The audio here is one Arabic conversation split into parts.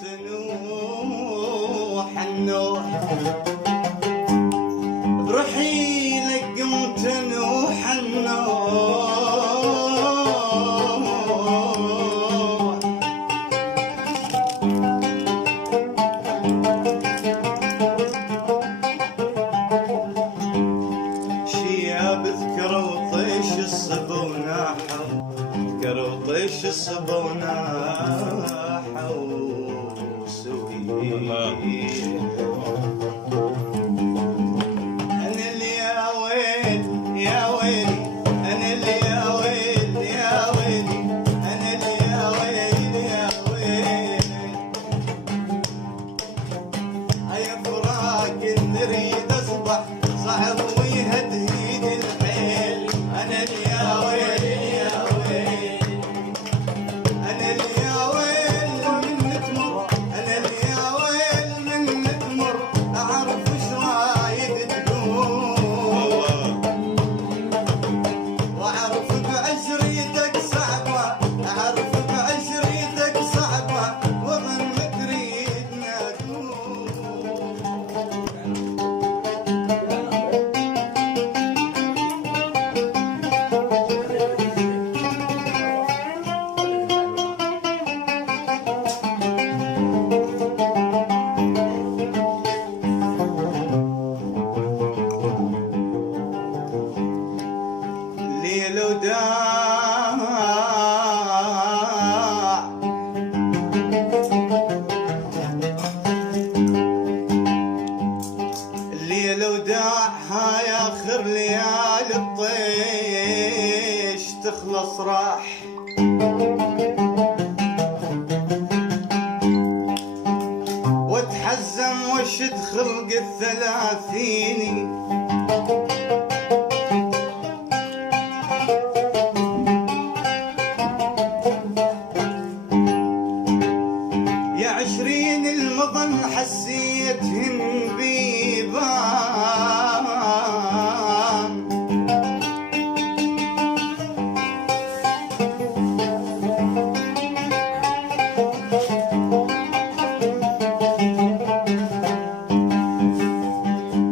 تنوح النوح برحيلك قمت نوح النوح شياب اذكر وطيش الصبا وناحوا اذكر وطيش الصبا وناحوا سوي الليل وداع هاي اخر ليالي الطيش تخلص راح واتحزم وشد خلق الثلاثيني يا عشرين المظن حسيتهن بيبان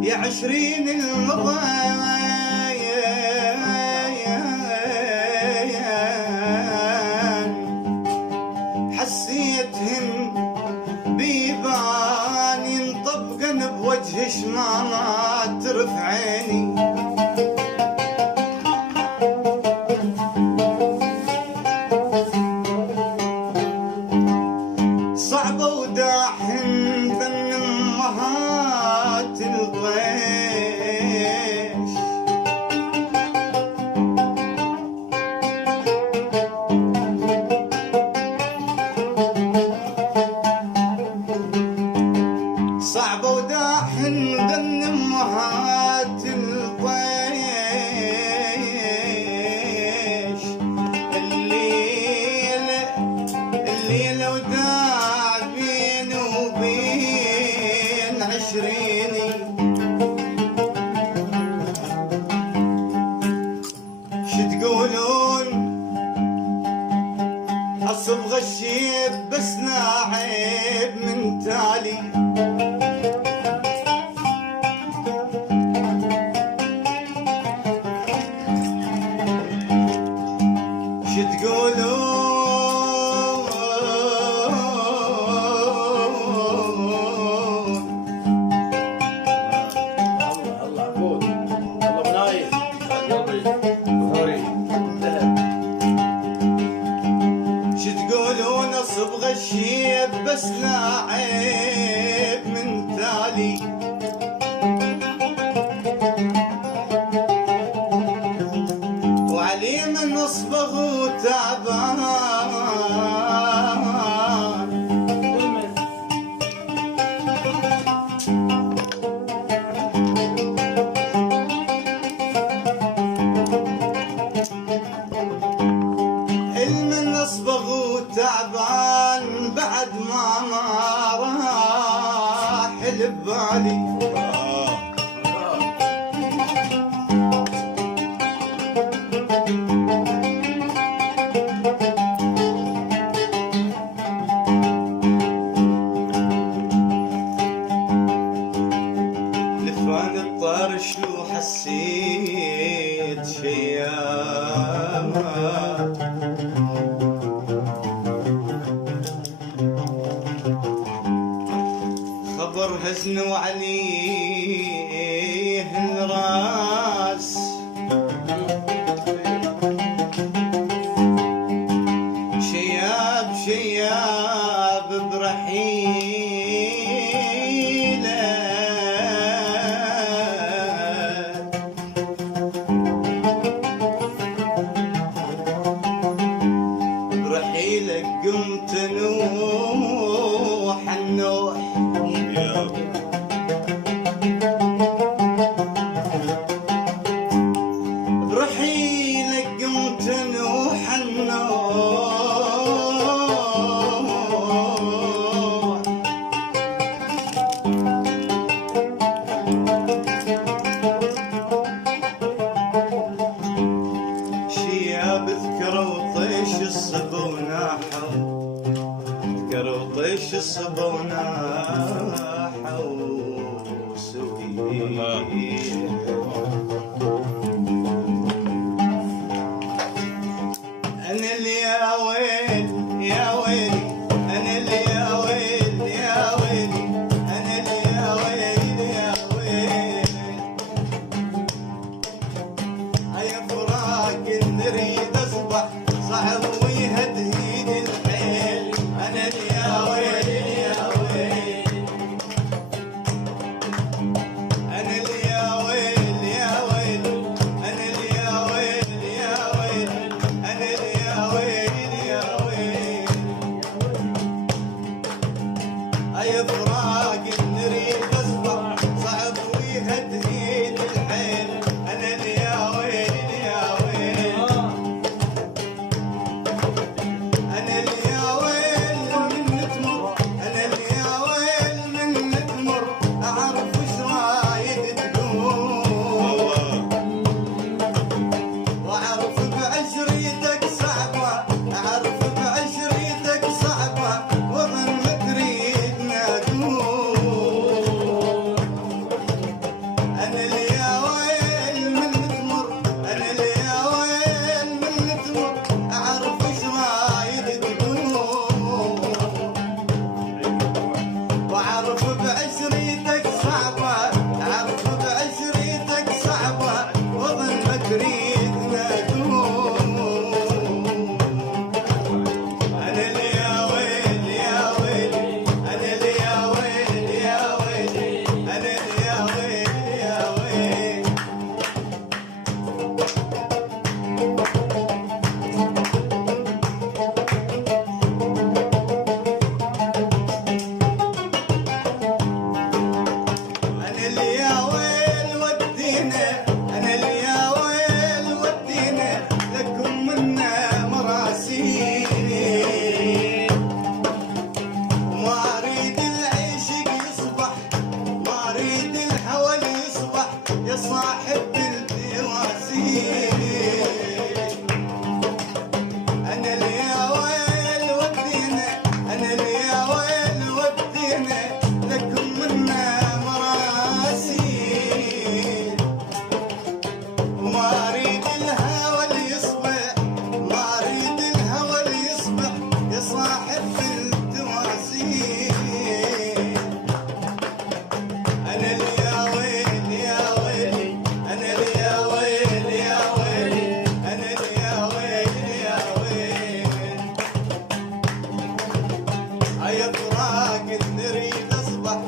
يا عشرين المظن حسيتهن بيبان ينطبقن بوجه شمامات ترف عيني صعبة وداحن ذن امهات الغيش صعبة وداحن ذن امهات الطيش الليل وداع بيني وبين عشريني شو تقولون اصبغ الشيب بس ناعب من تالي شو تقولون شو تقولون اصبغ الشيب بس لا عيب من تالي وعلي من اصبغ وتعبان المن اصبغ وتعبان بعد ما راح لبالي صبر حزن وعليه الراس، شياب شياب برحيله، برحيلك قمت نوح النوح، برحيلك قمت نوح النوح، شياب ذكروا طيش الصبا وناحوا، ذكروا طيش الصبا وناحوا سوية. أنا اللي يا ويل يا ويلي، أنا اللي يا ويل يا ويلي، أنا اللي يا ويل يا ويل، هاي فراق نريد أصبح صعب ويهدهيد الحيل، أنا اللي يا ويل يا ويل، أنا اللي يا ويل يا ويل، أنا اللي يا ويل يا ويل، أنا اللي يا ويل يا ويل، أي فراق نريد أصبح صعب ويهدهيد الحيل، أنا اللي يا ويل يا ويل، أنا اللي يا ويل من تمر، أنا اللي يا ويل من تمر، أعرف وش رايد تقول، وأعرف بعشريتك صعبة، أعرف بعشريتك صعبة، وظن ما تريد نقول، أنا اللي يا ويل من تمر، أنا اللي يا ويل من تمر، أعرف وش رايد تقول، وأعرف بعشريتك صعبة، أعرف بعشريتك صعبة، وظن ما تريد نقول، أنا اللي يا ويل يا ويل، أنا اللي يا ويل يا ويل، أنا اللي يا ويل يا ويل. أنا اللي يا ويل ودينا، أنا اللي يا ويل ودينا، لكم منا مراسيل، وما أريد العشق يصبح، ما أريد الهوى يصبح يا صاحب الدواسيل، أنا اللي يا ويل ودينا، أنا اللي يا ويل ودينا، لكم منا مراسيل، وما أريد الهوى يصبح، ما أريد الهوى يصبح يا صاحب التواسيل، أنا اللي يا ويل يا ويلي، أنا اللي يا ويل يا ويلي، أنا اللي يا ويل يا ويل، هاي فراق نريد أصبح